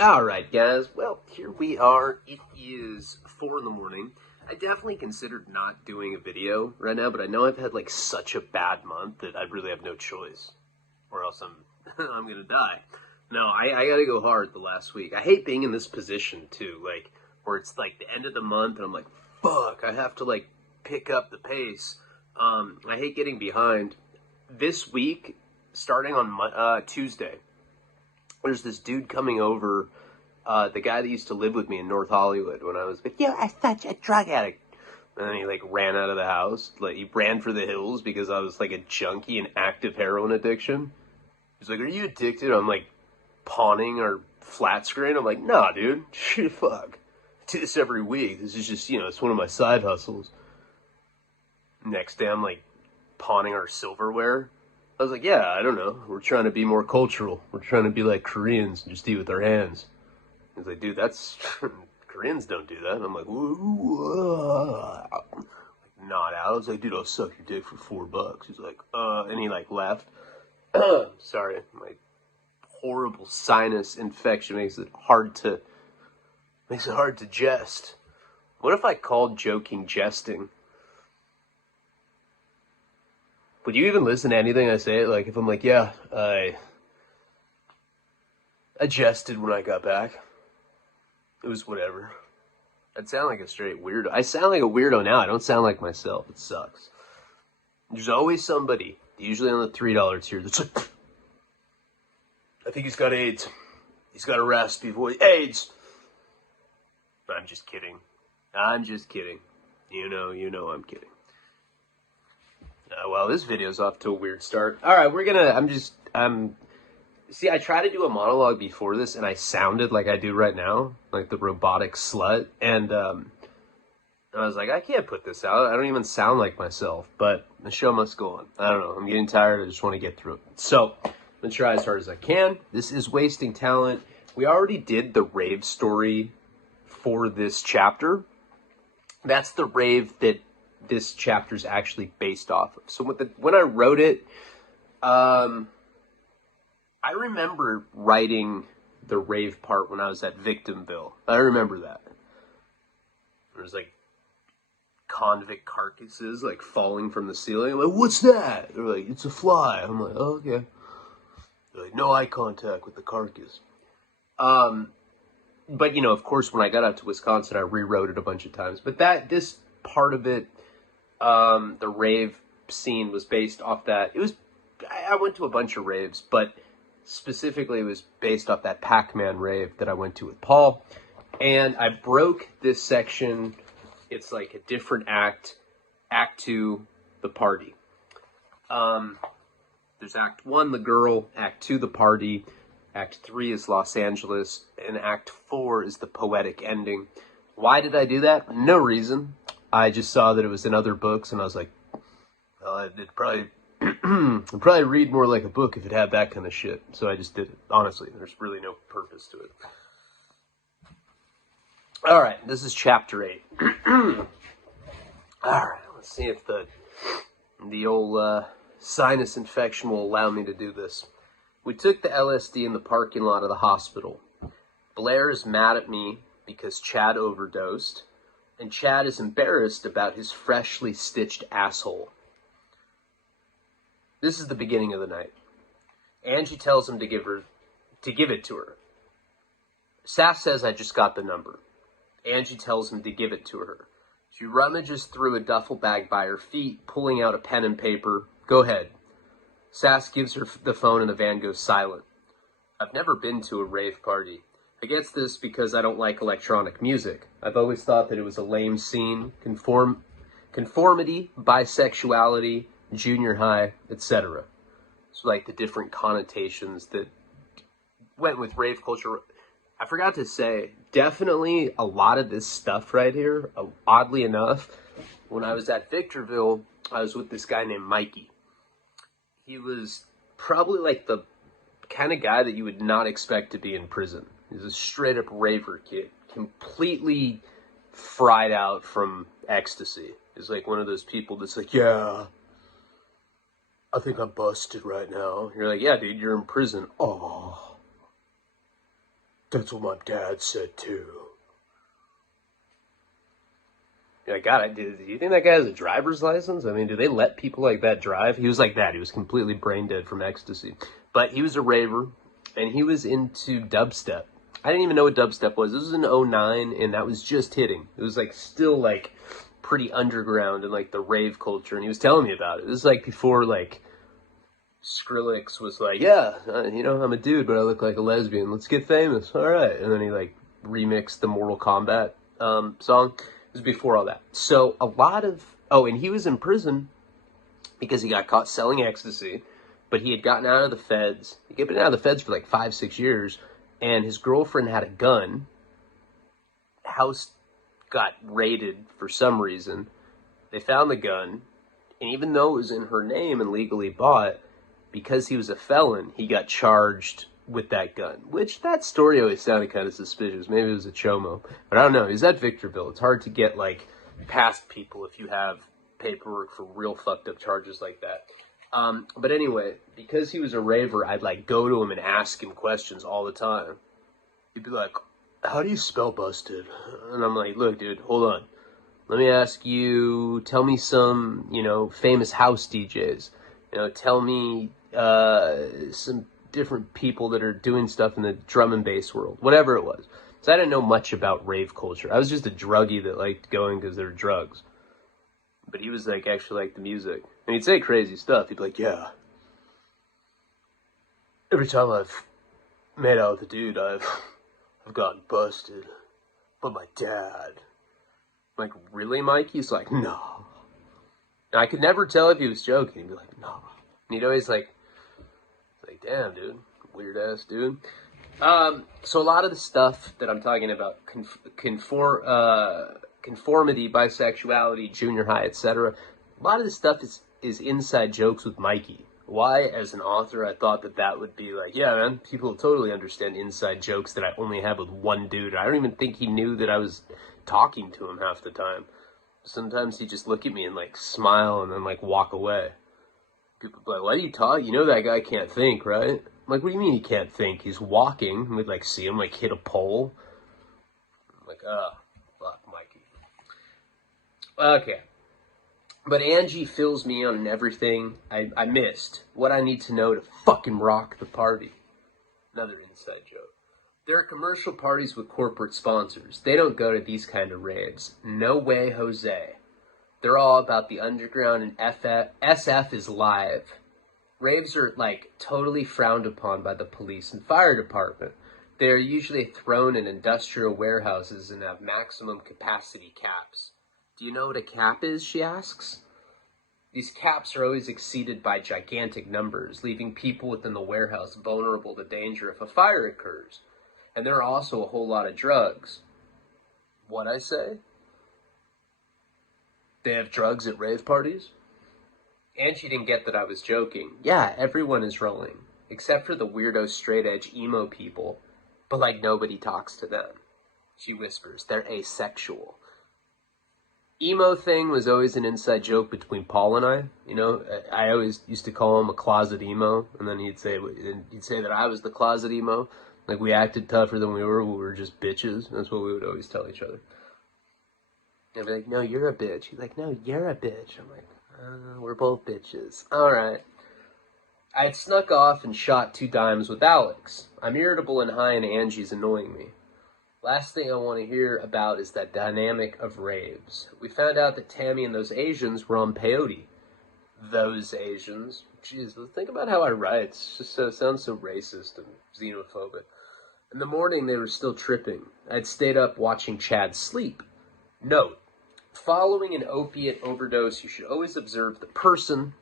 Alright guys, well, here we are. It is 4 in the morning. I definitely considered not doing a video right now, but I know I've had like such a bad month that I really have no choice. Or else I'm I'm gonna die. No, I gotta go hard the last week. I hate being in this position too, like, where it's like the end of the month and I'm like, fuck, I have to like pick up the pace. I hate getting behind. This week, starting on Tuesday, there's this dude coming over, the guy that used to live with me in North Hollywood when I was like, yeah, I'm such a drug addict. And then he like ran out of the house. Like he ran for the hills because I was like a junkie and active heroin addiction. He's like, are you addicted? I'm like pawning or flat screen. I'm like, nah, dude. Shit, fuck. I do this every week. This is just, it's one of my side hustles. Next day I'm like pawning our silverware. I was like, yeah, I don't know. We're trying to be more cultural. We're trying to be like Koreans and just eat with our hands. He's like, dude, that's... Koreans don't do that. And I'm like, not out. I was like, dude, I'll suck your dick for $4. He's like, and he like left. Sorry, my horrible sinus infection makes it hard to jest. What if I called joking jesting? Would you even listen to anything I say? Like, if I'm like, yeah, I jested when I got back. It was whatever. I'd sound like a straight weirdo. I sound like a weirdo now. I don't sound like myself. It sucks. There's always somebody, usually on the $3 tier, that's like, I think he's got AIDS. He's got a raspy voice. AIDS! I'm just kidding. I'm just kidding. You know I'm kidding. Well, this video's off to a weird start. Alright, see, I tried to do a monologue before this, and I sounded like I do right now, like the robotic slut, and I was like, I can't put this out. I don't even sound like myself, but the show must go on. I don't know. I'm getting tired. I just want to get through it. So, I'm going to try as hard as I can. This is Wasting Talent. We already did the rave story for this chapter. That's the rave that this chapter is actually based off of. So when I wrote it, I remember writing the rave part when I was at Victimville. I remember that. There was like convict carcasses like falling from the ceiling. I'm like, what's that? They're like, it's a fly. I'm like, oh, okay. They're like, no eye contact with the carcass. But of course, when I got out to Wisconsin, I rewrote it a bunch of times. But this part of it, the rave scene was based off that. I went to a bunch of raves, but specifically it was based off that Pac-Man rave that I went to with Paul. And I broke this section. It's like a different act. Act 2, the party. There's Act 1, the girl. Act 2, the party. Act 3 is Los Angeles. And Act 4 is the poetic ending. Why did I do that? No reason. I just saw that it was in other books, and I was like, well, it'd probably read more like a book if it had that kind of shit. So I just did it. Honestly, there's really no purpose to it. All right, this is chapter 8. All right, let's see if the old sinus infection will allow me to do this. We took the LSD in the parking lot of the hospital. Blair is mad at me because Chad overdosed, and Chad is embarrassed about his freshly stitched asshole. This is the beginning of the night. Angie tells him to give it to her. Sass says, I just got the number. Angie tells him to give it to her. She rummages through a duffel bag by her feet, pulling out a pen and paper. Go ahead. Sass gives her the phone and the van goes silent. I've never been to a rave party. I guess this because I don't like electronic music. I've always thought that it was a lame scene. Conformity, bisexuality, junior high, etc. It's like the different connotations that went with rave culture. I forgot to say, definitely a lot of this stuff right here, oddly enough, when I was at Victorville, I was with this guy named Mikey. He was probably like the kind of guy that you would not expect to be in prison. He's a straight up raver kid, completely fried out from ecstasy. He's like one of those people that's like, yeah, I think I'm busted right now. You're like, yeah, dude, you're in prison. Oh. That's what my dad said too. Yeah, God, do you think that guy has a driver's license? I mean, do they let people like that drive? He was like that. He was completely brain dead from ecstasy. But he was a raver, and he was into dubstep. I didn't even know what dubstep was. This was in '09, and that was just hitting. It was like still like pretty underground in like the rave culture, and he was telling me about it. This is like before like Skrillex was like, yeah, I'm a dude, but I look like a lesbian. Let's get famous. All right. And then he like remixed the Mortal Kombat song. It was before all that. So a lot of, and he was in prison because he got caught selling ecstasy, but he had gotten out of the feds. He had been out of the feds for like 5-6 years, and his girlfriend had a gun. House got raided for some reason. They found the gun, and even though it was in her name and legally bought, because he was a felon, he got charged with that gun, which that story always sounded kind of suspicious. Maybe it was a chomo, but I don't know. He's at Victorville. It's hard to get like past people if you have paperwork for real fucked up charges like that. But anyway, because he was a raver, I'd like go to him and ask him questions all the time. He'd be like, how do you spell busted? And I'm like, look, dude, hold on. Let me ask you, tell me some, famous house DJs. Tell me some different people that are doing stuff in the drum and bass world, whatever it was. So I didn't know much about rave culture. I was just a druggie that liked going because there were drugs. But he was like, actually liked the music. And he'd say crazy stuff. He'd be like, yeah. Every time I've made out with a dude, I've gotten busted. But my dad. I'm like, really, Mike? He's like, no. And I could never tell if he was joking. He'd be like, no. And he'd always like, damn, dude, weird ass dude. So a lot of the stuff that I'm talking about, conformity, bisexuality, junior high, etc. A lot of this stuff is inside jokes with Mikey. Why, as an author, I thought that would be like, yeah, man, people totally understand inside jokes that I only have with one dude. I don't even think he knew that I was talking to him half the time. Sometimes he'd just look at me and like smile and then like walk away. People be like, why do you talk? You know that guy can't think, right? I'm like, what do you mean he can't think? He's walking. And we'd like see him like hit a pole. I'm like, fuck, Mikey. Okay. But Angie fills me in on everything I missed. What I need to know to fucking rock the party. Another inside joke. There are commercial parties with corporate sponsors. They don't go to these kind of raves. No way, Jose. They're all about the underground, and SF is live. Raves are, like, totally frowned upon by the police and fire department. They are usually thrown in industrial warehouses and have maximum capacity caps. Do you know what a cap is, she asks? These caps are always exceeded by gigantic numbers, leaving people within the warehouse vulnerable to danger if a fire occurs. And there are also a whole lot of drugs. What'd I say? They have drugs at rave parties? And she didn't get that I was joking. Yeah, everyone is rolling, except for the weirdo straight-edge emo people, but like nobody talks to them. She whispers, they're asexual. Emo thing was always an inside joke between Paul and I. I always used to call him a closet emo, and then he'd say that I was the closet emo. Like, we acted tougher than we were just bitches. That's what we would always tell each other. I'd be like, no, you're a bitch. He's like, no, you're a bitch. I'm like, we're both bitches. All right. I had snuck off and shot 2 dimes with Alex. I'm irritable and high, and Angie's annoying me. Last thing I want to hear about is that dynamic of raves. We found out that Tammy and those Asians were on peyote. Those Asians. Jeez, think about how I write. It sounds so racist and xenophobic. In the morning, they were still tripping. I'd stayed up watching Chad sleep. Note, following an opiate overdose, you should always observe the person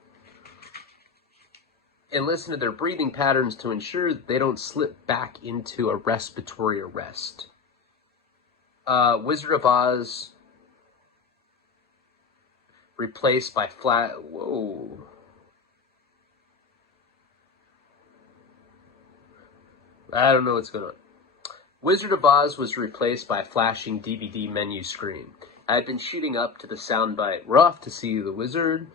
and listen to their breathing patterns to ensure that they don't slip back into a respiratory arrest. Wizard of Oz replaced by Whoa. I don't know what's going on. Wizard of Oz was replaced by a flashing DVD menu screen. I had been shooting up to the soundbite, we're off to see the wizard.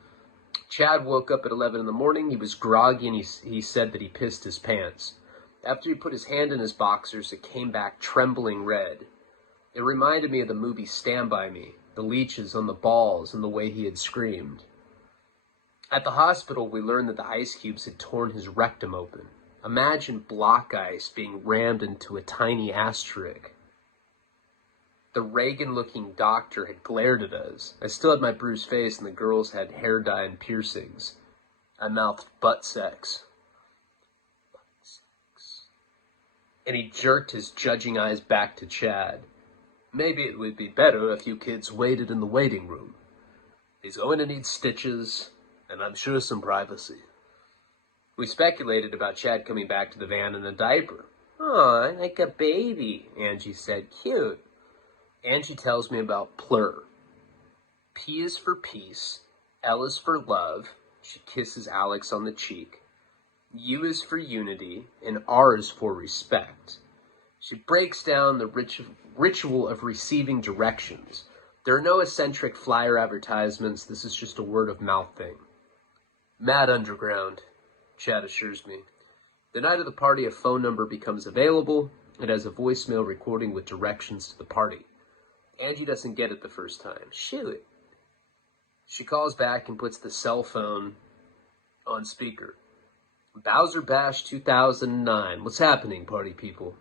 Chad woke up at 11 in the morning. He was groggy and he said that he pissed his pants. After he put his hand in his boxers, it came back trembling red. It reminded me of the movie Stand By Me, the leeches on the balls and the way he had screamed. At the hospital, we learned that the ice cubes had torn his rectum open. Imagine block ice being rammed into a tiny asterisk. The Reagan-looking doctor had glared at us. I still had my bruised face, and the girls had hair dye and piercings. I mouthed, butt sex. And he jerked his judging eyes back to Chad. Maybe it would be better if you kids waited in the waiting room. He's going to need stitches, and I'm sure some privacy. We speculated about Chad coming back to the van in a diaper. Aw, like a baby, Angie said. Cute. Angie tells me about plur. P is for peace. L is for love. She kisses Alex on the cheek. U is for unity. And R is for respect. She breaks down the ritual of receiving directions. There are no eccentric flyer advertisements. This is just a word-of-mouth thing. Mad underground, Chad assures me. The night of the party, a phone number becomes available. It has a voicemail recording with directions to the party. Angie doesn't get it the first time. Shoot. She calls back and puts the cell phone on speaker. Bowser Bash 2009. What's happening, party people?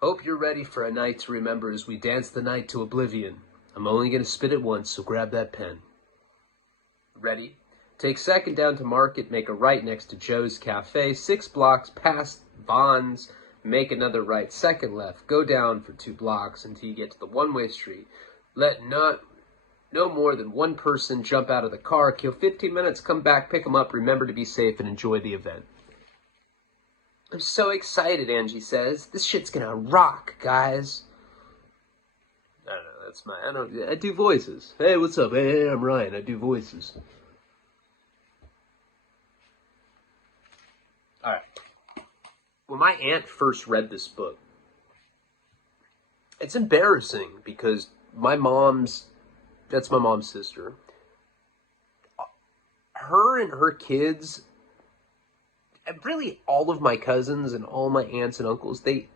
Hope you're ready for a night to remember as we dance the night to oblivion. I'm only going to spit it once, so grab that pen. Ready? Take second down to Market, make a right next to Joe's Cafe, 6 blocks past Vaughn's, make another right, second left, go down for 2 blocks until you get to the one-way street. Let no more than one person jump out of the car, kill 15 minutes, come back, pick them up, remember to be safe, and enjoy the event. I'm so excited, Angie says. This shit's gonna rock, guys. I don't know, I do voices. Hey, what's up? Hey, I'm Ryan, I do voices. Alright. When my aunt first read this book, it's embarrassing because that's my mom's sister. Her and her kids, and really all of my cousins and all my aunts and uncles, I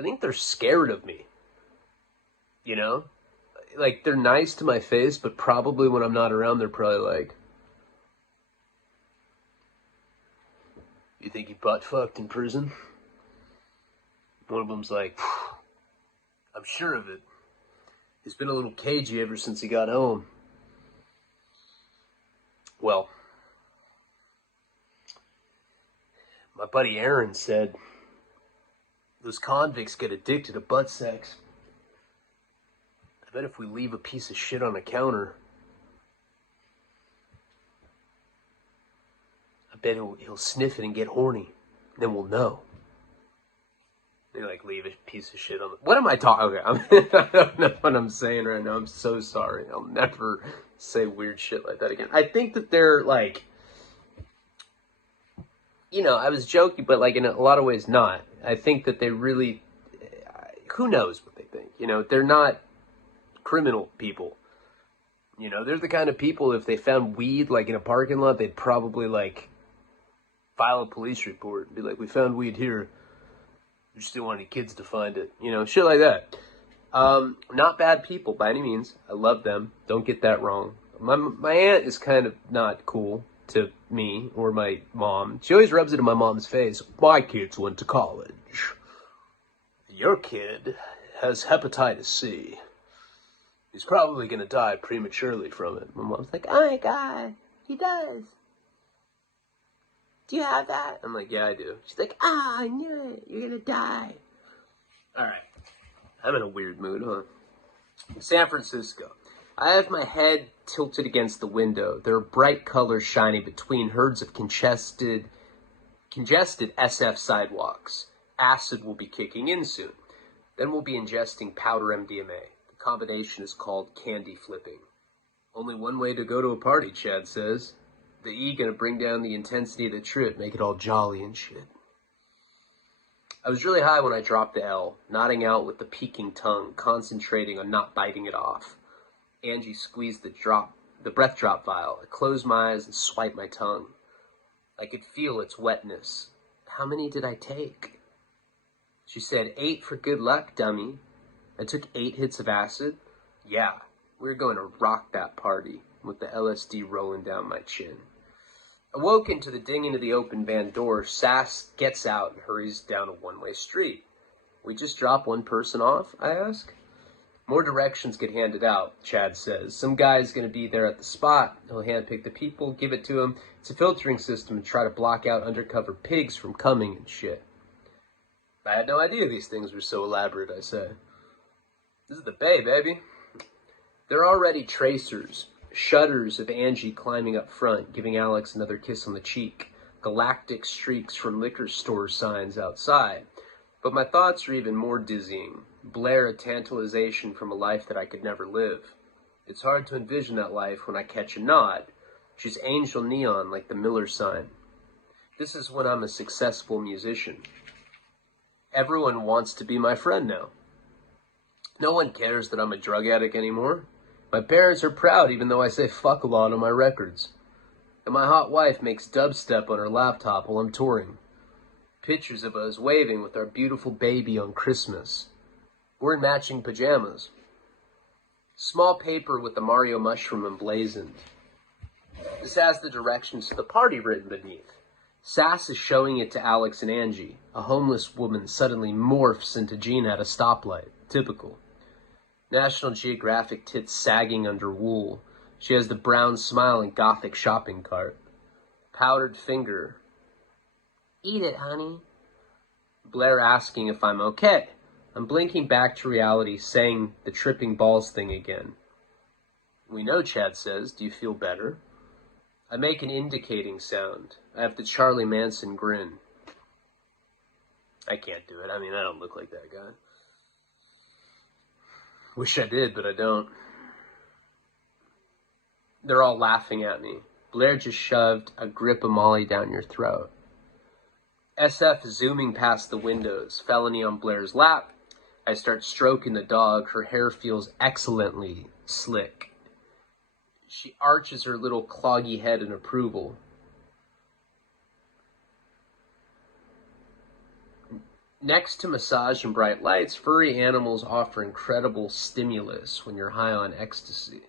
think they're scared of me. You know? Like, they're nice to my face, but probably when I'm not around, they're probably like, you think he butt-fucked in prison? One of them's like, I'm sure of it. He's been a little cagey ever since he got home. Well, my buddy Aaron said, those convicts get addicted to butt sex. I bet if we leave a piece of shit on a counter, I bet he'll sniff it and get horny. Then we'll know. They like leave a piece of shit on the... What am I talking? Okay, I don't know what I'm saying right now. I'm so sorry. I'll never say weird shit like that again. I think that they're like... You know, I was joking, but like in a lot of ways not. I think that they really... Who knows what they think? You know, they're not criminal people. You know, they're the kind of people, if they found weed like in a parking lot, they'd probably like file a police report and be like, we found weed here. We just didn't want any kids to find it. You know, shit like that. Not bad people by any means. I love them. Don't get that wrong. My aunt is kind of not cool to me or my mom. She always rubs it in my mom's face. My kids went to college. Your kid has hepatitis C. He's probably going to die prematurely from it. My mom's like, oh my God, he does. Do you have that? I'm like, yeah, I do. She's like, I knew it. You're going to die. All right. I'm in a weird mood, huh? San Francisco. I have my head tilted against the window. There are bright colors shining between herds of congested SF sidewalks. Acid will be kicking in soon. Then we'll be ingesting powder MDMA. The combination is called candy flipping. Only one way to go to a party, Chad says. The E gonna bring down the intensity of the trip, make it all jolly and shit. I was really high when I dropped the L, nodding out with the peeking tongue, concentrating on not biting it off. Angie squeezed the breath drop vial. I closed my eyes and swiped my tongue. I could feel its wetness. How many did I take? She said, 8 for good luck, dummy. I took 8 hits of acid. Yeah, we were going to rock that party with the LSD rolling down my chin. Awoken to the dinging of the open van door, Sass gets out and hurries down a one-way street. We just drop one person off, I ask. More directions get handed out, Chad says. Some guy's going to be there at the spot. He'll handpick the people, give it to him. It's a filtering system and try to block out undercover pigs from coming and shit. I had no idea these things were so elaborate, I say. This is the Bay, baby. There are already tracers, shudders of Angie climbing up front, giving Alex another kiss on the cheek, galactic streaks from liquor store signs outside. But my thoughts are even more dizzying. Blair a tantalization from a life that I could never live. It's hard to envision that life when I catch a nod. She's angel neon like the Miller sign. This is when I'm a successful musician. Everyone wants to be my friend now. No one cares that I'm a drug addict anymore. My parents are proud even though I say fuck a lot on my records. And my hot wife makes dubstep on her laptop while I'm touring. Pictures of us waving with our beautiful baby on Christmas. We're in matching pajamas. Small paper with the Mario mushroom emblazoned. This has the directions to the party written beneath. Sass is showing it to Alex and Angie. A homeless woman suddenly morphs into Gina at a stoplight. Typical. National Geographic tits sagging under wool. She has the brown smile and gothic shopping cart. Powdered finger. Eat it, honey. Blair asking if I'm okay. I'm blinking back to reality, saying the tripping balls thing again. We know, Chad says. Do you feel better? I make an indicating sound. I have the Charlie Manson grin. I can't do it. I mean, I don't look like that guy. Wish I did, but I don't. They're all laughing at me. Blair just shoved a grip of Molly down your throat. SF zooming past the windows. Felony on Blair's lap. I start stroking the dog. Her hair feels excellently slick. She arches her little cloggy head in approval. Next to massage and bright lights, furry animals offer incredible stimulus when you're high on ecstasy.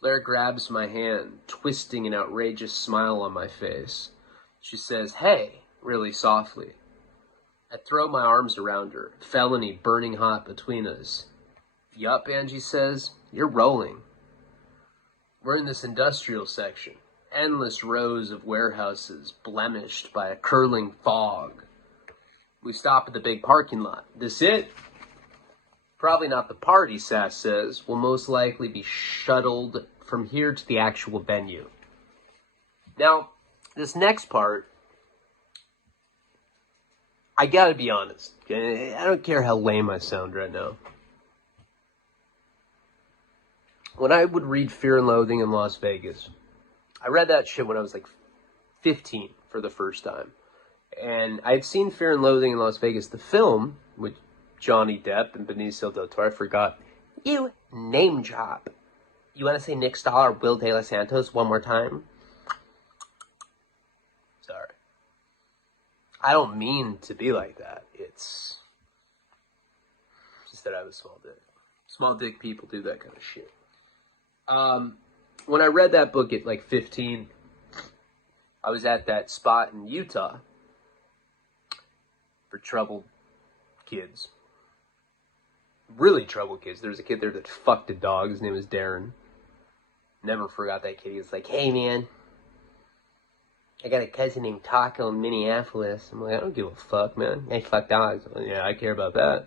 Blair grabs my hand, twisting an outrageous smile on my face. She says, hey, really softly. I throw my arms around her, felony burning hot between us. Yup, Angie says, you're rolling. We're in this industrial section, endless rows of warehouses blemished by a curling fog. We stop at the big parking lot. This it? Probably not the party, Sass says. We'll most likely be shuttled from here to the actual venue. Now, this next part, I gotta be honest. I don't care how lame I sound right now. When I would read Fear and Loathing in Las Vegas, I read that shit when I was like 15 for the first time. And I'd seen Fear and Loathing in Las Vegas, the film, with Johnny Depp and Benicio del Toro. I forgot. You name drop. You want to say Nick Stahl or Will De Los Santos one more time? Sorry. I don't mean to be like that. It's just that I have a small dick. Small dick people do that kind of shit. When I read that book at like 15, I was at that spot in Utah for troubled kids. Really troubled kids. There was a kid there that fucked a dog. His name was Darren. Never forgot that kid. He was like, hey man, I got a cousin named Taco in Minneapolis. I'm like, I don't give a fuck, man. I fuck dogs. Like, yeah, I care about that.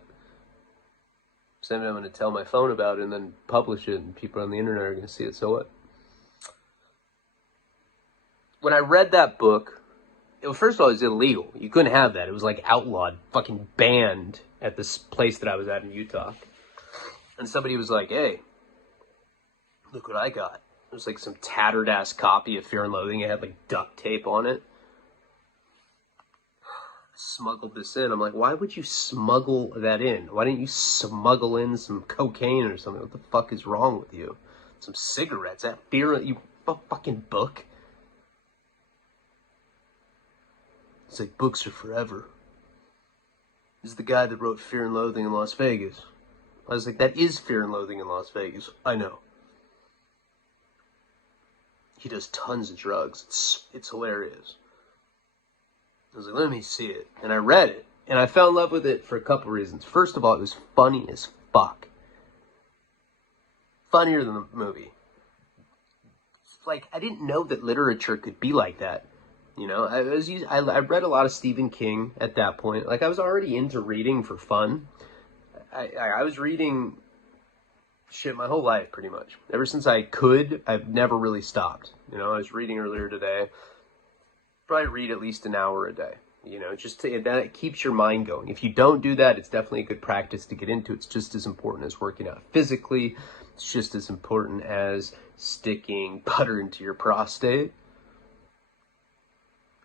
So I'm going to tell my phone about it and then publish it, and people on the internet are going to see it. So what? When I read that book, first of all, it was illegal. You couldn't have that. It was like outlawed, fucking banned at this place that I was at in Utah. And somebody was like, hey, look what I got. It was like some tattered ass copy of Fear and Loathing. It had like duct tape on it. Smuggled this in. I'm like, why would you smuggle that in? Why didn't you smuggle in some cocaine or something? What the fuck is wrong with you? Some cigarettes. That Fear, you fucking book. It's like books are forever. is the guy that wrote Fear and Loathing in Las Vegas. I was like, that is Fear and Loathing in Las Vegas. I know. He does tons of drugs. It's hilarious. I was like, let me see it. And I read it. And I fell in love with it for a couple reasons. First of all, it was funny as fuck. Funnier than the movie. Like, I didn't know that literature could be like that. You know, I read a lot of Stephen King at that point. Like, I was already into reading for fun. I was reading shit my whole life, pretty much. Ever since I could, I've never really stopped. You know, I was reading earlier today. Probably read at least an hour a day. You know, that it keeps your mind going. If you don't do that, it's definitely a good practice to get into. It's just as important as working out physically. It's just as important as sticking butter into your prostate.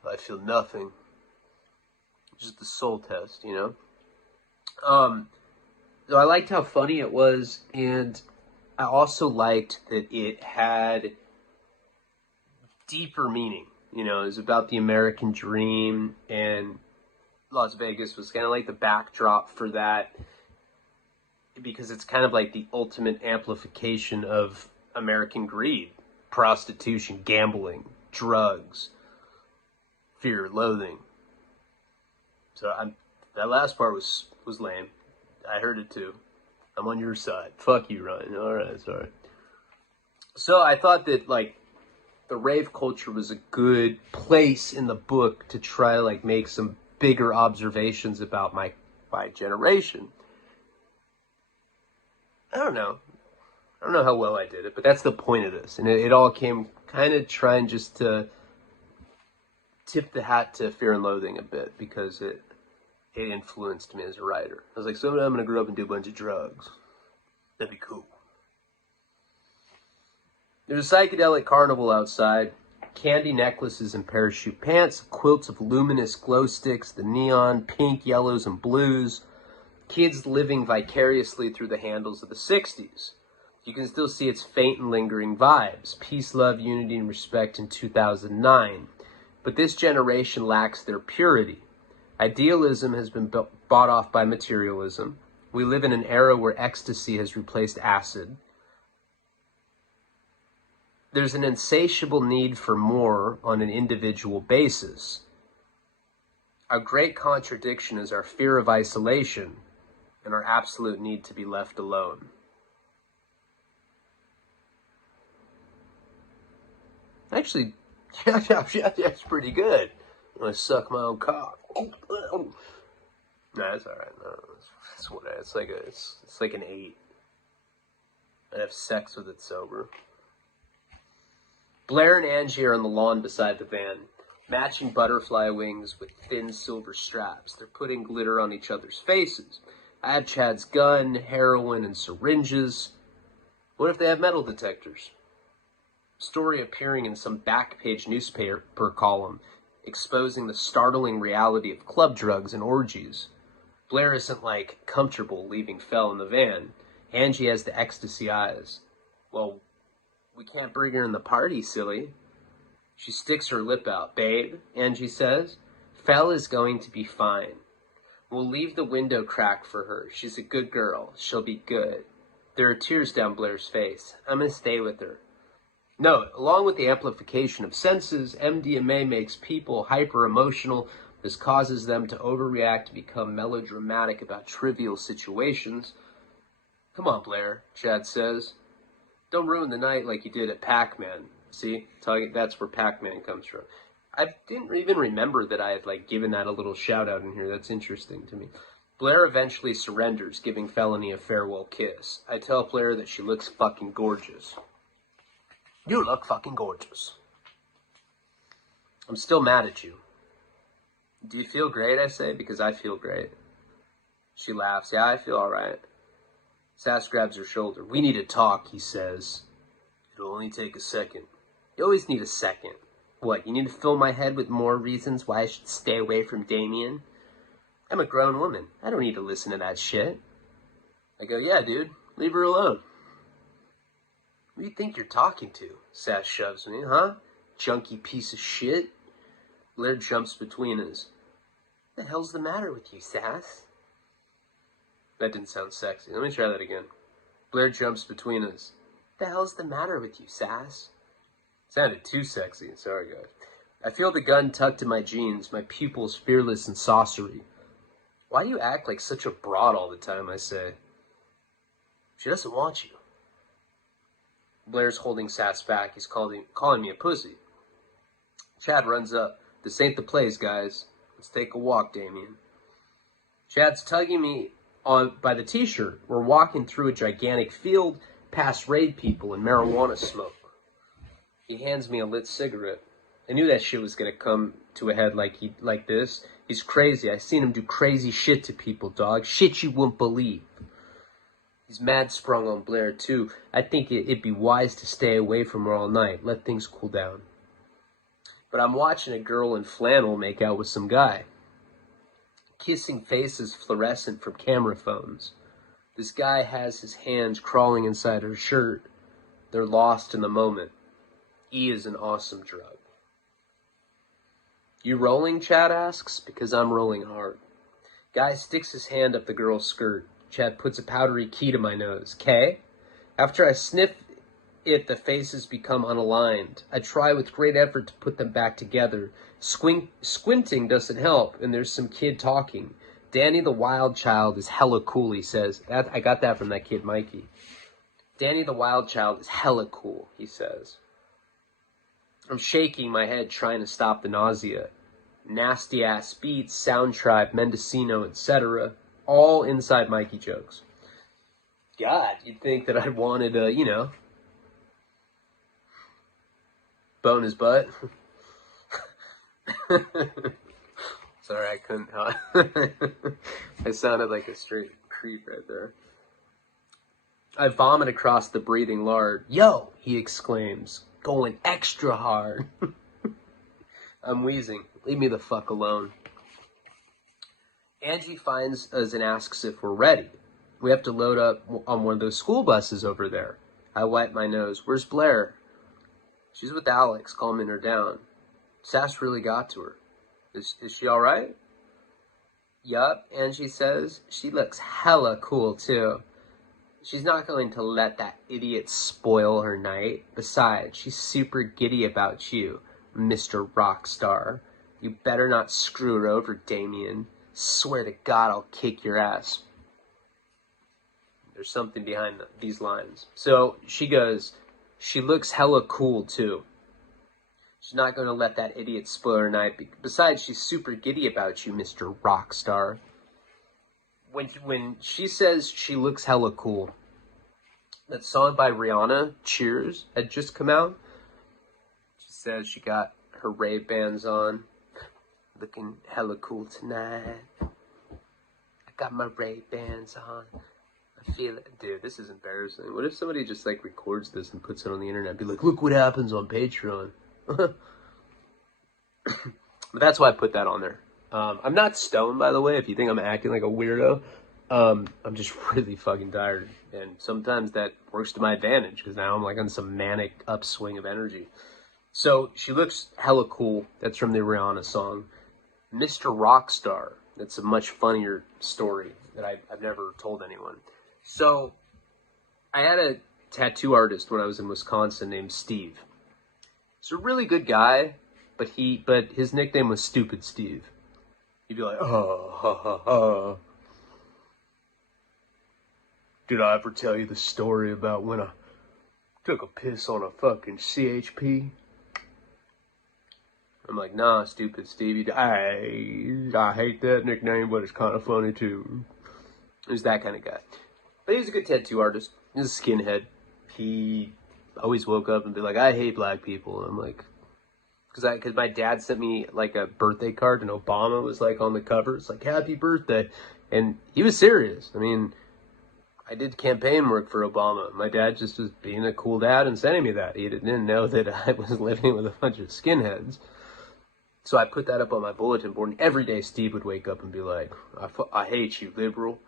I feel nothing. Just the soul test, you know? So I liked how funny it was, and I also liked that it had deeper meaning. You know, it was about the American dream, and Las Vegas was kind of like the backdrop for that, because it's kind of like the ultimate amplification of American greed, prostitution, gambling, drugs, fear, loathing. So that last part was lame. I heard it too. I'm on your side. Fuck you, Ryan. All right, sorry. So I thought that, like, the rave culture was a good place in the book to try, like, make some bigger observations about my generation. I don't know how well I did it, but that's the point of this. And it all came kind of trying just to tip the hat to Fear and Loathing a bit, because it influenced me as a writer. I was like, someday I'm going to grow up and do a bunch of drugs. That'd be cool. There's a psychedelic carnival outside. Candy necklaces and parachute pants, quilts of luminous glow sticks, the neon pink, yellows, and blues. Kids living vicariously through the handles of the 60s. You can still see its faint and lingering vibes. Peace, love, unity, and respect in 2009. But this generation lacks their purity. Idealism has been bought off by materialism. We live in an era where ecstasy has replaced acid. There's an insatiable need for more on an individual basis. Our great contradiction is our fear of isolation and our absolute need to be left alone. Actually, yeah, that's pretty good. I'm going to suck my own cock. No, that's all right. No, it's like an 8. I'd have sex with it sober. Blair and Angie are on the lawn beside the van, matching butterfly wings with thin silver straps. They're putting glitter on each other's faces. I have Chad's gun, heroin, and syringes. What if they have metal detectors? Story appearing in some back-page newspaper column, exposing the startling reality of club drugs and orgies. Blair isn't, like, comfortable leaving Fell in the van. Angie has the ecstasy eyes. Well, we can't bring her in the party, silly. She sticks her lip out. Babe, Angie says, Fell is going to be fine. We'll leave the window crack for her. She's a good girl. She'll be good. There are tears down Blair's face. I'm going to stay with her. Note, along with the amplification of senses, MDMA makes people hyper-emotional. This causes them to overreact, to become melodramatic about trivial situations. Come on, Blair, Chad says. Don't ruin the night like you did at Pac-Man. See? That's where Pac-Man comes from. I didn't even remember that I had, like, given that a little shout-out in here. That's interesting to me. Blair eventually surrenders, giving Felony a farewell kiss. I tell Blair that she looks fucking gorgeous. You look fucking gorgeous. I'm still mad at you. Do you feel great, I say, because I feel great. She laughs. Yeah, I feel all right. Sass grabs her shoulder. We need to talk, he says. It'll only take a second. You always need a second. What, you need to fill my head with more reasons why I should stay away from Damien? I'm a grown woman. I don't need to listen to that shit. I go, yeah, dude. Leave her alone. Who do you think you're talking to? Sass shoves me, huh? Junky piece of shit. Blair jumps between us. What the hell's the matter with you, Sass? That didn't sound sexy. Let me try that again. Blair jumps between us. What the hell's the matter with you, Sass? Sounded too sexy. Sorry, guys. I feel the gun tucked in my jeans, my pupils fearless and saucery. Why do you act like such a broad all the time, I say. She doesn't want you. Blair's holding Sass back. He's calling me a pussy. Chad runs up. This ain't the place, guys. Let's take a walk, Damien. Chad's tugging me on by the t-shirt. We're walking through a gigantic field past rave people and marijuana smoke. He hands me a lit cigarette. I knew that shit was gonna come to a head like this. He's crazy. I seen him do crazy shit to people, dog. Shit you wouldn't believe. He's mad sprung on Blair, too. I think it'd be wise to stay away from her all night. Let things cool down. But I'm watching a girl in flannel make out with some guy. Kissing faces fluorescent from camera phones. This guy has his hands crawling inside her shirt. They're lost in the moment. E is an awesome drug. You rolling, Chad asks, because I'm rolling hard. Guy sticks his hand up the girl's skirt. Chad puts a powdery key to my nose. K? After I sniff it, the faces become unaligned. I try with great effort to put them back together. Squinting doesn't help, and there's some kid talking. Danny the Wild Child is hella cool, he says. I got that from that kid, Mikey. Danny the Wild Child is hella cool, he says. I'm shaking my head trying to stop the nausea. Nasty-ass beats, Sound Tribe, Mendocino, etc. All inside Mikey jokes. God, you'd think that I wanted to, bone his butt. Sorry, I couldn't help. I sounded like a straight creep right there. I vomit across the breathing lard. Yo, he exclaims, going extra hard. I'm wheezing. Leave me the fuck alone. Angie finds us and asks if we're ready. We have to load up on one of those school buses over there. I wipe my nose. Where's Blair? She's with Alex, calming her down. Sash really got to her. Is she all right? Yup, Angie says. She looks hella cool, too. She's not going to let that idiot spoil her night. Besides, she's super giddy about you, Mr. Rockstar. You better not screw her over, Damien. Swear to God I'll kick your ass. There's something behind these lines. So she goes, she looks hella cool, too. She's not going to let that idiot spoil her night. Besides, she's super giddy about you, Mr. Rockstar. When she says she looks hella cool, that song by Rihanna, Cheers, had just come out. She says she got her rave bands on, looking hella cool tonight. I got my rave bands on. I feel it. Dude, this is embarrassing. What if somebody just records this and puts it on the internet and be like, look what happens on Patreon. But that's why I put that on there. I'm not stoned, by the way, if you think I'm acting like a weirdo. I'm just really fucking tired. And sometimes that works to my advantage, because now I'm on some manic upswing of energy. So, she looks hella cool. That's from the Rihanna song. Mr. Rockstar. That's a much funnier story that I've never told anyone. So, I had a tattoo artist when I was in Wisconsin named Steve. He's a really good guy, but his nickname was Stupid Steve. He'd be like, oh, ha, ha, ha. Did I ever tell you the story about when I took a piss on a fucking CHP? I'm like, nah, Stupid Steve. I hate that nickname, but it's kind of funny too. He was that kind of guy. But he was a good tattoo artist. He was a skinhead. He always woke up and be like, I hate black people. And I'm like, because my dad sent me a birthday card and Obama was on the cover. It's happy birthday. And he was serious. I mean, I did campaign work for Obama. My dad just was being a cool dad and sending me that. He didn't know that I was living with a bunch of skinheads. So I put that up on my bulletin board, and every day Steve would wake up and be like, I hate you, liberal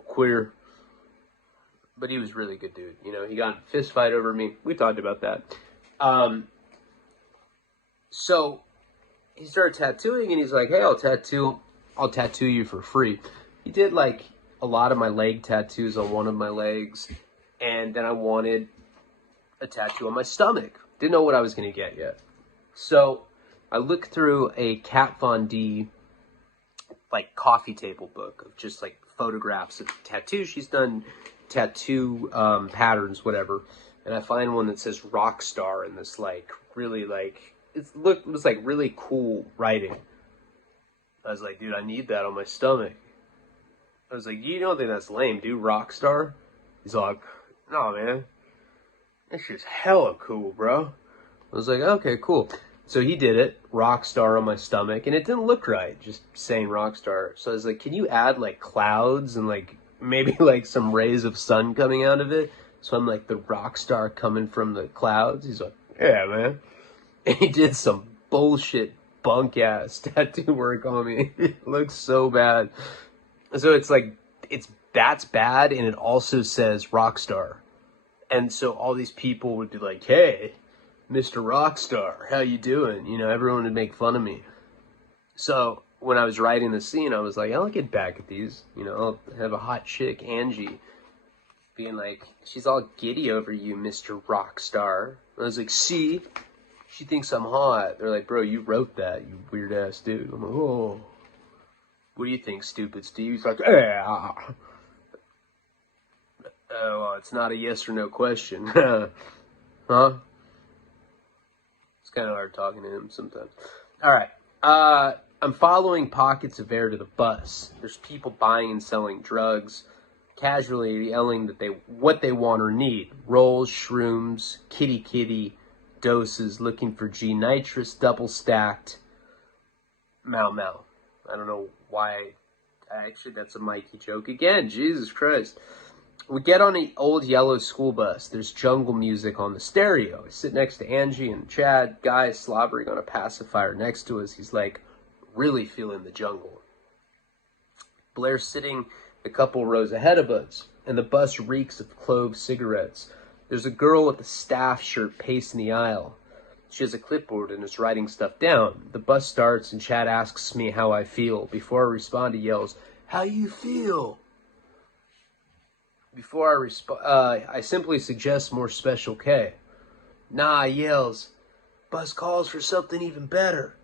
queer. But he was really a good dude. He got in a fist fight over me. We talked about that. So he started tattooing, and he's like, hey, I'll tattoo you for free. He did a a lot of my leg tattoos on one of my legs, and then I wanted a tattoo on my stomach. Didn't know what I was going to get yet. So I looked through a Kat Von D like coffee table book of just like photographs of tattoos she's done, tattoo patterns, whatever. And I find one that says rock star in this like really like it was like really cool writing. I was like, dude, I need that on my stomach. I was like, you don't think that's lame, dude? Rock star? He's like, no, man. That shit's hella cool, bro. I was like, okay, cool. So he did it, rock star on my stomach, and it didn't look right, just saying rock star. So I was like, can you add like clouds and like maybe like some rays of sun coming out of it? So I'm like the rock star coming from the clouds. He's like, yeah, man. And he did some bullshit bunk ass tattoo work on me. It looks so bad. So it's like, that's bad, and it also says rock star. And so all these people would be like, hey, Mr. Rockstar, how you doing? You know, everyone would make fun of me. So when I was writing the scene, I was like, I'll get back at these. You know, I'll have a hot chick, Angie, being like, she's all giddy over you, Mr. Rockstar. I was like, see? She thinks I'm hot. They're like, bro, you wrote that, you weird ass dude. I'm like, oh. What do you think, stupid Steve? He's like, yeah. Oh, well, it's not a yes or no question. Huh? It's kind of hard talking to him sometimes. All right. I'm following pockets of air to the bus. There's people buying and selling drugs, casually yelling that what they want or need. Rolls, shrooms, kitty, doses, looking for G nitrous, double stacked. Mau. I don't know why. Actually, that's a Mikey joke again. Jesus Christ. We get on an old yellow school bus. There's jungle music on the stereo. I sit next to Angie and Chad. Guy is slobbering on a pacifier next to us. He's like really feeling the jungle. Blair's sitting a couple rows ahead of us, and the bus reeks of clove cigarettes. There's a girl with a staff shirt pacing the aisle. She has a clipboard and is writing stuff down. The bus starts, and Chad asks me how I feel. Before I respond, he yells, "How you feel?" Before I respond, I simply suggest more Special K. Nah, he yells, "Bus calls for something even better.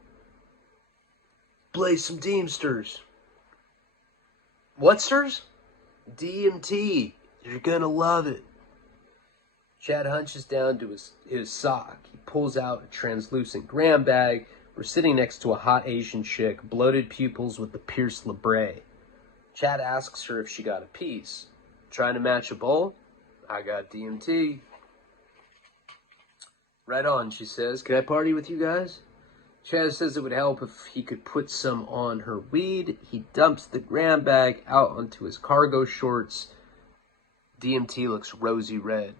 Play some Deemsters." Whatsters? DMT. You're gonna love it. Chad hunches down to his sock. He pulls out a translucent gram bag. We're sitting next to a hot Asian chick, bloated pupils with the pierced labrae. Chad asks her if she got a piece. Trying to match a bowl? I got DMT. Right on, she says. Can I party with you guys? Chad says it would help if he could put some on her weed. He dumps the gram bag out onto his cargo shorts. DMT looks rosy red.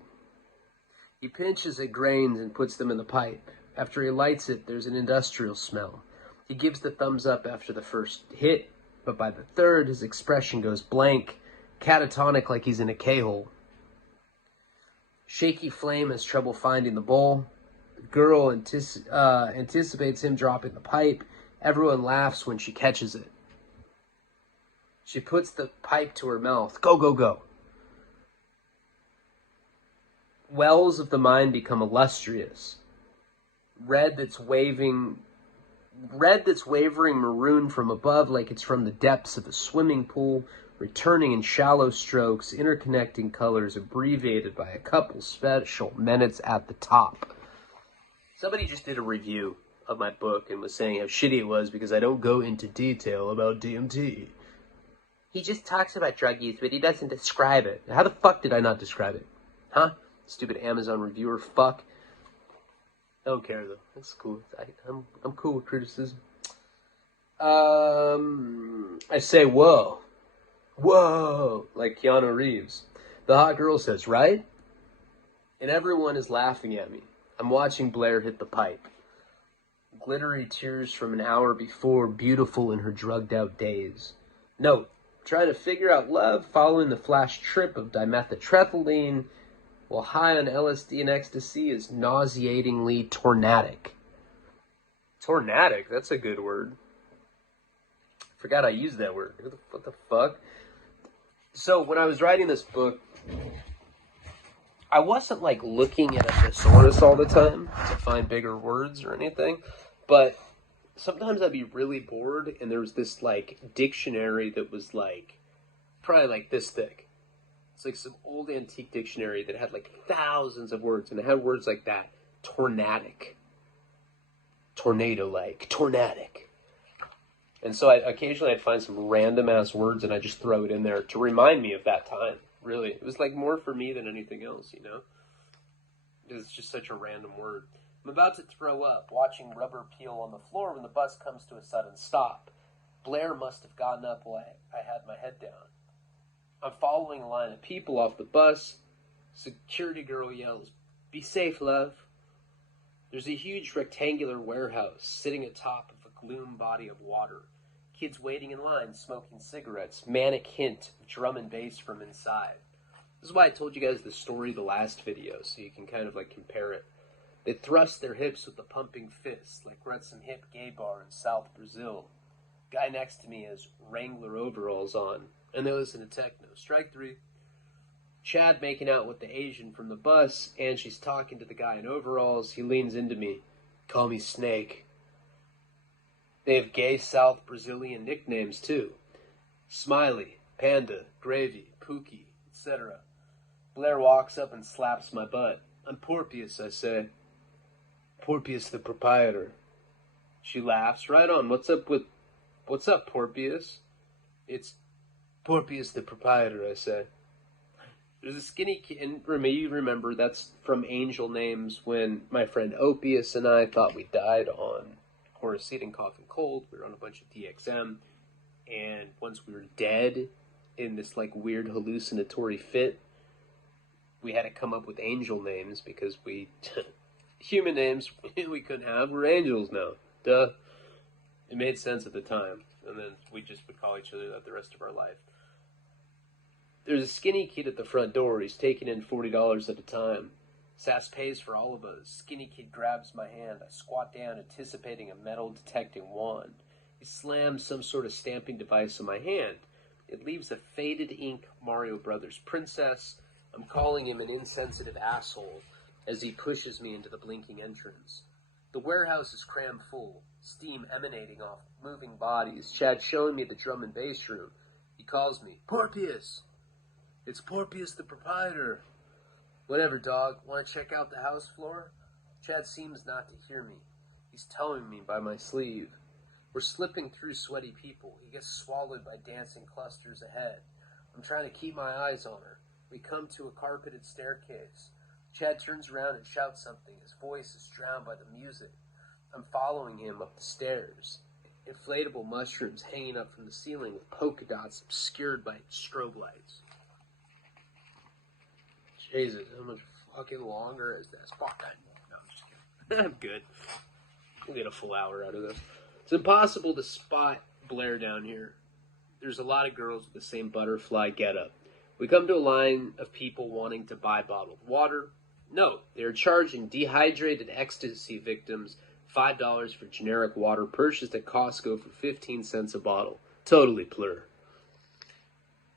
He pinches at grains and puts them in the pipe. After he lights it, there's an industrial smell. He gives the thumbs up after the first hit, but by the third, his expression goes blank, catatonic like he's in a K-hole. Shaky Flame has trouble finding the bowl. The girl anticipates him dropping the pipe. Everyone laughs when she catches it. She puts the pipe to her mouth. Go, go, go. Wells of the mind become illustrious. Red that's wavering maroon from above like it's from the depths of a swimming pool, returning in shallow strokes, interconnecting colors abbreviated by a couple special minutes at the top. Somebody just did a review of my book and was saying how shitty it was because I don't go into detail about DMT. He just talks about drug use, but he doesn't describe it. How the fuck did I not describe it? Huh? Stupid Amazon reviewer fuck. I don't care though. That's cool. I'm cool with criticism. I say whoa, like Keanu Reeves. The hot girl says, right? And everyone is laughing at me. I'm watching Blair hit the pipe. Glittery tears from an hour before, beautiful in her drugged out days. Note, trying to figure out love following the flash trip of dimethyltretylene while high on LSD and ecstasy is nauseatingly tornadic. Tornadic? That's a good word. Forgot I used that word. What the fuck? So when I was writing this book, I wasn't like looking at a thesaurus all the time to find bigger words or anything, but sometimes I'd be really bored and there was this like dictionary that was like probably like this thick. It's like some old antique dictionary that had like thousands of words, and it had words like that: tornadic, tornado-like, tornadic. And so occasionally I'd find some random ass words and I'd just throw it in there to remind me of that time. Really, it was like more for me than anything else, you know? It's just such a random word. I'm about to throw up, watching rubber peel on the floor when the bus comes to a sudden stop. Blair must have gotten up while I had my head down. I'm following a line of people off the bus. Security girl yells, "Be safe, love." There's a huge rectangular warehouse sitting atop of a gloom body of water. Kids waiting in line, smoking cigarettes. Manic hint of drum and bass from inside. This is why I told you guys the story the last video, so you can kind of like compare it. They thrust their hips with a pumping fist, like we're at some hip gay bar in South Brazil. Guy next to me has Wrangler overalls on, and they listen to techno. Strike three. Chad making out with the Asian from the bus, and she's talking to the guy in overalls. He leans into me. "Call me Snake." They have gay South Brazilian nicknames, too. Smiley, Panda, Gravy, Pookie, etc. Blair walks up and slaps my butt. "I'm Porpius," I say. "Porpius the proprietor." She laughs. "Right on. What's up, Porpius?" "It's Porpius the proprietor," I say. There's a skinny kid, and you remember that's from Angel Names when my friend Opius and I thought we died on Chlorocetin, cough, and cold. We were on a bunch of DXM, and once we were dead in this like weird hallucinatory fit, we had to come up with angel names because we human names we couldn't have. We're angels now. Duh. It made sense at the time, and then we just would call each other that the rest of our life. There's a skinny kid at the front door. He's taking in $40 at a time. Sass pays for all of us. Skinny kid grabs my hand. I squat down, anticipating a metal detecting wand. He slams some sort of stamping device in my hand. It leaves a faded ink Mario Brothers princess. I'm calling him an insensitive asshole as he pushes me into the blinking entrance. The warehouse is crammed full, steam emanating off moving bodies. Chad's showing me the drum and bass room. He calls me, "Porpius." "It's Porpius the proprietor." "Whatever, dog. Want to check out the house floor?" Chad seems not to hear me. He's towing me by my sleeve. We're slipping through sweaty people. He gets swallowed by dancing clusters ahead. I'm trying to keep my eyes on her. We come to a carpeted staircase. Chad turns around and shouts something. His voice is drowned by the music. I'm following him up the stairs. Inflatable mushrooms hanging up from the ceiling with polka dots obscured by strobe lights. Jesus, how much fucking longer is this? Fuck, no, I'm just kidding. I'm good. We'll get a full hour out of this. It's impossible to spot Blair down here. There's a lot of girls with the same butterfly getup. We come to a line of people wanting to buy bottled water. No, they are charging dehydrated ecstasy victims $5 for generic water purchased at Costco for 15 cents a bottle. Totally plur.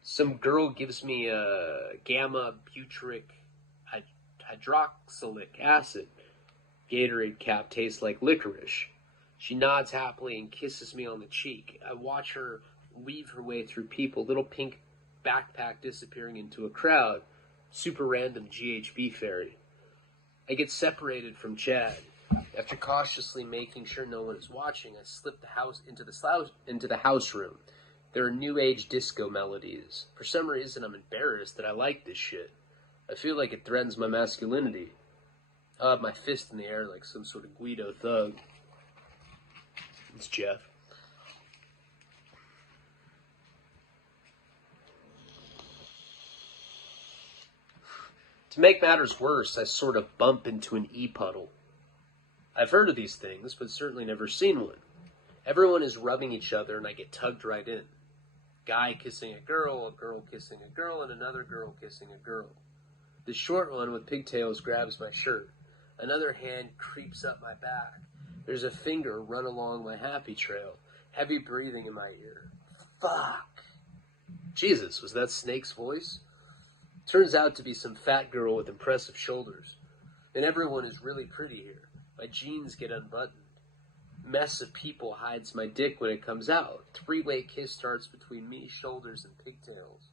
Some girl gives me a gamma butyric hydroxylic acid. Gatorade cap tastes like licorice. She nods happily and kisses me on the cheek. I watch her weave her way through people, little pink backpack disappearing into a crowd. Super random GHB fairy. I get separated from Chad. After cautiously making sure no one is watching, I slip into the house room. There are new age disco melodies. For some reason, I'm embarrassed that I like this shit. I feel like it threatens my masculinity. I have my fist in the air like some sort of Guido thug. It's Jeff. To make matters worse, I sort of bump into an e-puddle. I've heard of these things, but certainly never seen one. Everyone is rubbing each other, and I get tugged right in. Guy kissing a girl kissing a girl, and another girl kissing a girl. The short one with pigtails grabs my shirt. Another hand creeps up my back. There's a finger run along my happy trail. Heavy breathing in my ear. Fuck. Jesus, was that Snake's voice? Turns out to be some fat girl with impressive shoulders. And everyone is really pretty here. My jeans get unbuttoned. Mess of people hides my dick when it comes out. Three-way kiss starts between me, shoulders, and pigtails.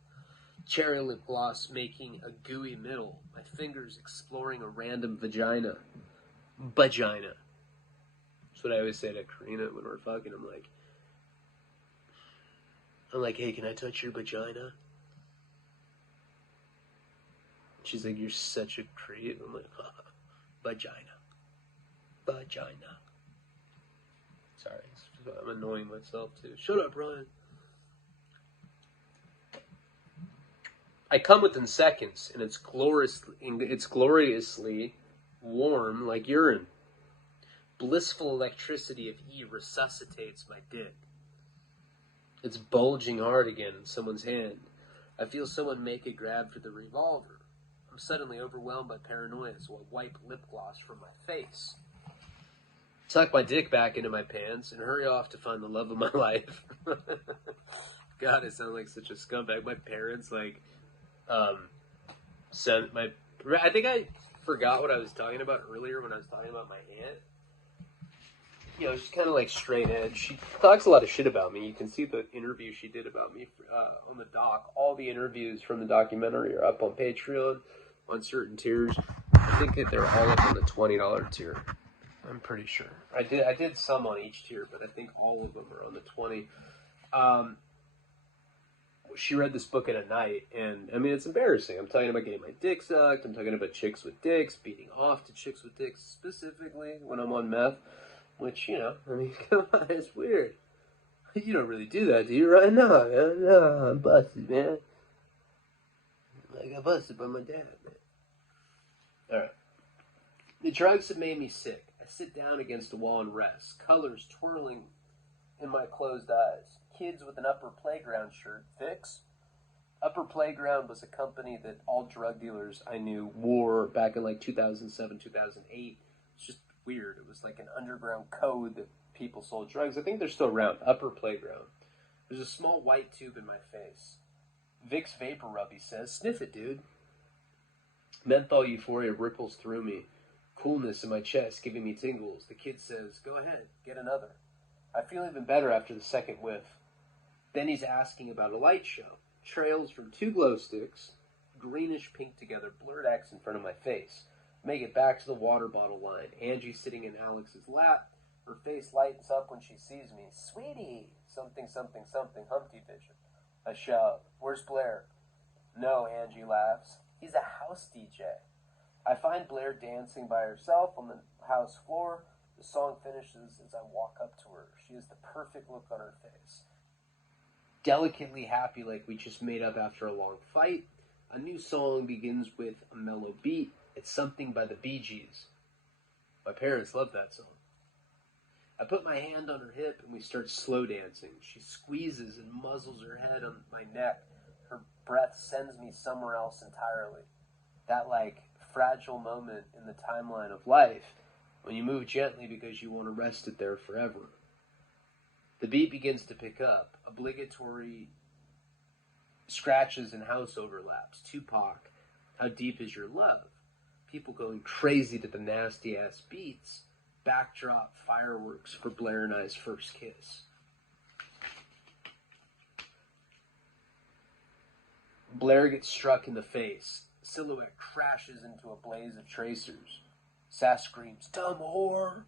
Cherry lip gloss making a gooey middle. My fingers exploring a random vagina. Vagina. That's what I always say to Karina when we're fucking. I'm like, hey, can I touch your vagina? She's like, you're such a creep. I'm like, vagina. Vagina. Sorry, I'm annoying myself too. Shut up, Ryan. I come within seconds, and it's gloriously warm like urine. Blissful electricity of E resuscitates my dick. It's bulging hard again in someone's hand. I feel someone make a grab for the revolver. I'm suddenly overwhelmed by paranoia, so I wipe lip gloss from my face. Tuck my dick back into my pants and hurry off to find the love of my life. God, I sound like such a scumbag. My parents, I think I forgot what I was talking about earlier when I was talking about my aunt. You know, she's kind of like straight edge. She talks a lot of shit about me. You can see the interview she did about me on the doc. All the interviews from the documentary are up on Patreon on certain tiers. I think that they're all up on the $20 tier. I'm pretty sure. I did some on each tier, but I think all of them are on the 20. She read this book in a night, and I mean, it's embarrassing. I'm talking about getting my dick sucked. I'm talking about chicks with dicks, beating off to chicks with dicks, specifically when I'm on meth. Which, you know, I mean, come on, it's weird. You don't really do that, do you? Right now, man. No, I'm busted, man. I got busted by my dad, man. Alright. The drugs have made me sick. I sit down against the wall and rest. Colors twirling in my closed eyes. Kids with an Upper Playground shirt. Fix? Upper Playground was a company that all drug dealers I knew wore back in like 2007, 2008. It's just weird. It was like an underground code that people sold drugs. I think they're still around. Upper Playground. There's a small white tube in my face. Vicks Vapor Rub, he says. Sniff it, dude. Menthol euphoria ripples through me. Coolness in my chest, giving me tingles. The kid says, go ahead, get another. I feel even better after the second whiff. Then he's asking about a light show. Trails from 2 glow sticks, greenish pink together, blurred X in front of my face. Make it back to the water bottle line. Angie sitting in Alex's lap. Her face lightens up when she sees me. Sweetie! Something, something, something, Humpty Vision. I shout, where's Blair? No, Angie laughs. He's a house DJ. I find Blair dancing by herself on the house floor. The song finishes as I walk up to her. She has the perfect look on her face. Delicately happy like we just made up after a long fight. A new song begins with a mellow beat. It's something by the Bee Gees. My parents love that song. I put my hand on her hip and we start slow dancing. She squeezes and muzzles her head on my neck. Her breath sends me somewhere else entirely. That fragile moment in the timeline of life when you move gently because you want to rest it there forever. The beat begins to pick up. Obligatory scratches and house overlaps. Tupac, How Deep Is Your Love? People going crazy to the nasty ass beats. Backdrop fireworks for Blair and I's first kiss. Blair gets struck in the face. Silhouette crashes into a blaze of tracers. Sass screams, dumb whore!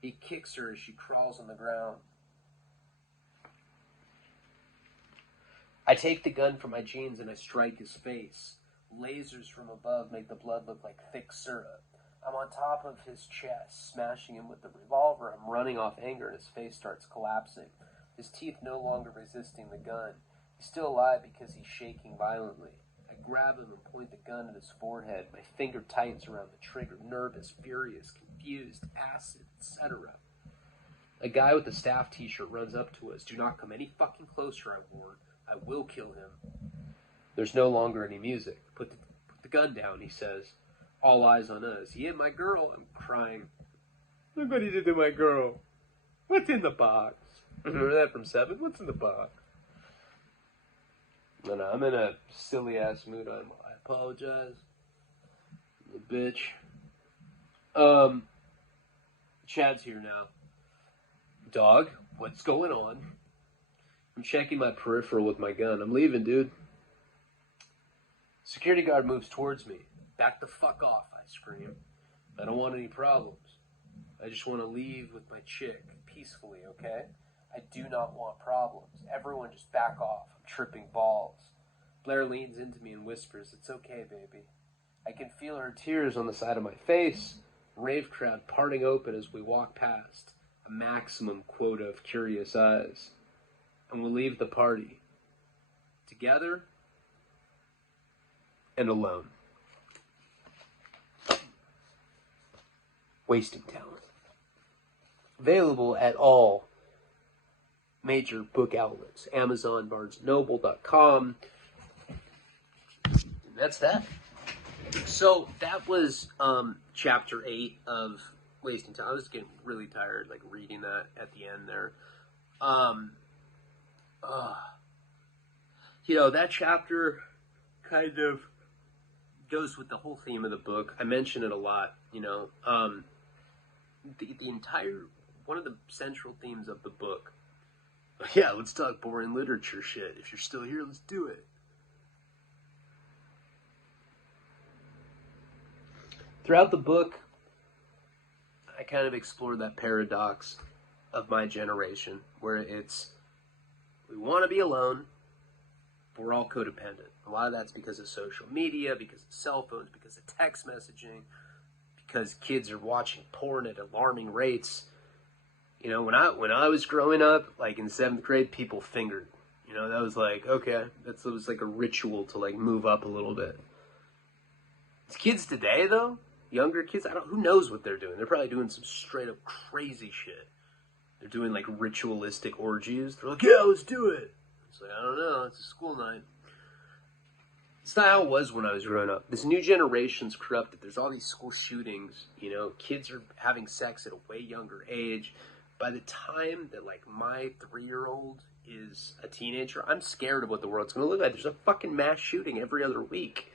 He kicks her as she crawls on the ground. I take the gun from my jeans and I strike his face. Lasers from above make the blood look like thick syrup. I'm on top of his chest, smashing him with the revolver. I'm running off anger and his face starts collapsing. His teeth no longer resisting the gun. He's still alive because he's shaking violently. I grab him and point the gun at his forehead. My finger tightens around the trigger, nervous, furious, confused, acid, etc. A guy with a staff t-shirt runs up to us. Do not come any fucking closer, I warn. I will kill him. There's no longer any music. Put the gun down, he says. All eyes on us. He hit my girl. I'm crying. Look what he did to my girl. What's in the box? Remember that from 7? What's in the box? No, I'm in a silly ass mood. I apologize. The bitch. Chad's here now. Dog, what's going on? I'm checking my peripheral with my gun. I'm leaving, dude. Security guard moves towards me. Back the fuck off, I scream. I don't want any problems. I just want to leave with my chick peacefully, okay? I do not want problems. Everyone just back off. I'm tripping balls. Blair leans into me and whispers, "It's okay, baby." I can feel her tears on the side of my face. Rave crowd parting open as we walk past. A maximum quota of curious eyes. And we'll leave the party. Together and alone. Wasting talent. Available at all major book outlets. Amazon, BarnesandNoble.com. And that's that. So that was chapter 8 of Wasting Time. I was getting really tired, like reading that at the end there. That chapter kind of goes with the whole theme of the book. I mention it a lot, the entire, one of the central themes of the book. Yeah, let's talk boring literature shit. If you're still here, let's do it. Throughout the book, I kind of explore that paradox of my generation, where it's, we want to be alone, but we're all codependent. A lot of that's because of social media, because of cell phones, because of text messaging, because kids are watching porn at alarming rates. When I was growing up, like in 7th grade, people fingered. That was like, okay, it was like a ritual to like move up a little bit. It's kids today, though, younger kids, who knows what they're doing? They're probably doing some straight up crazy shit. They're doing like ritualistic orgies. They're like, yeah, let's do it. It's like, I don't know, it's a school night. It's not how it was when I was growing up. This new generation's corrupted. There's all these school shootings. Kids are having sex at a way younger age. By the time that like my 3-year-old is a teenager, I'm scared of what the world's going to look like. There's a fucking mass shooting every other week.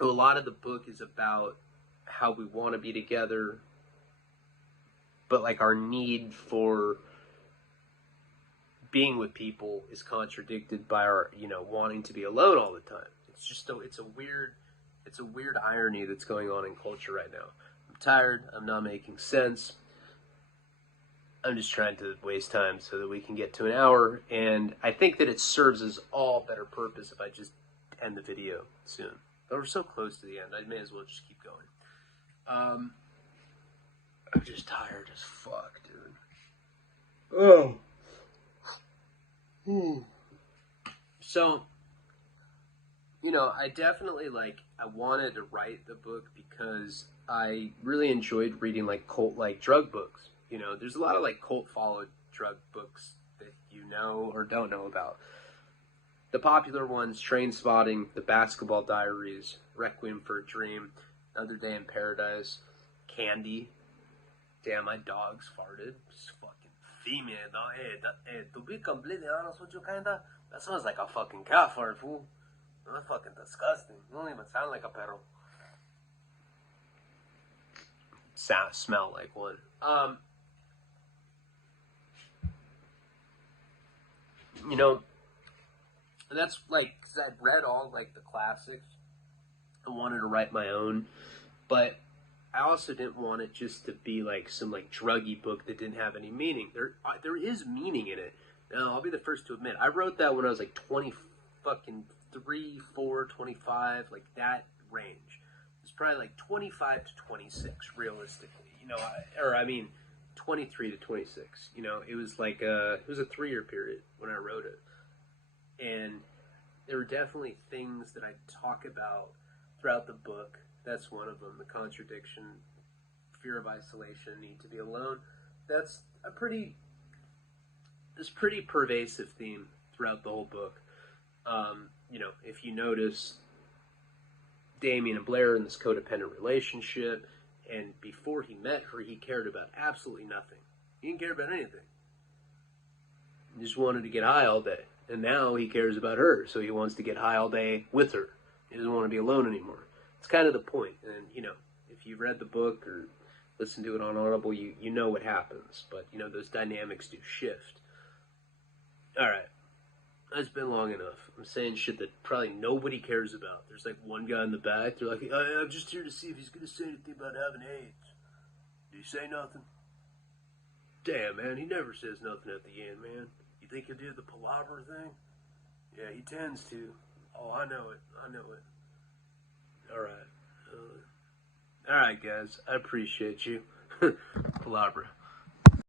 A lot of the book is about how we want to be together, but like our need for being with people is contradicted by our, wanting to be alone all the time. It's just it's a weird irony that's going on in culture right now. I'm tired. I'm not making sense. I'm just trying to waste time so that we can get to an hour, and I think that it serves as all better purpose if I just end the video soon. But we're so close to the end, I may as well just keep going. I'm just tired as fuck, dude. Oh. So, I definitely, I wanted to write the book because I really enjoyed reading, cult, drug books. There's a lot of, cult-followed drug books that you know or don't know about. The popular ones, Train Spotting, The Basketball Diaries, Requiem for a Dream, Another Day in Paradise, Candy. Damn, my dogs farted. It's fucking female, dog. Hey, to be completely honest with you, kinda, that sounds like a fucking cat fart, fool. That's fucking disgusting. You don't even sound like a perro. Smell like one. That's because I'd read all the classics. I wanted to write my own, but I also didn't want it just to be some druggy book that didn't have any meaning. There is meaning in it. Now, I'll be the first to admit, I wrote that when I was 23, 4, 25, that range. It's probably 25 to 26, realistically. 23 to 26. It was it was a 3-year period when I wrote it. And there were definitely things that I talk about throughout the book. That's one of them, the contradiction, fear of isolation, need to be alone. That's a pretty pervasive theme throughout the whole book. If you notice, Damien and Blair are in this codependent relationship, and before he met her, he cared about absolutely nothing. He didn't care about anything. He just wanted to get high all day. And now he cares about her, so he wants to get high all day with her. He doesn't want to be alone anymore. It's kind of the point. And, you know, if you've read the book or listened to it on Audible, you know what happens. But, you know, those dynamics do shift. All right. That's been long enough. I'm saying shit that probably nobody cares about. There's like one guy in the back. They're like, I'm just here to see if he's going to say anything about having AIDS. Did he say nothing? Damn, man, he never says nothing at the end, man. You think he'll do the PALABRA thing? Yeah, he tends to. Oh, I know it. I know it. All right. All right, guys. I appreciate you. PALABRA.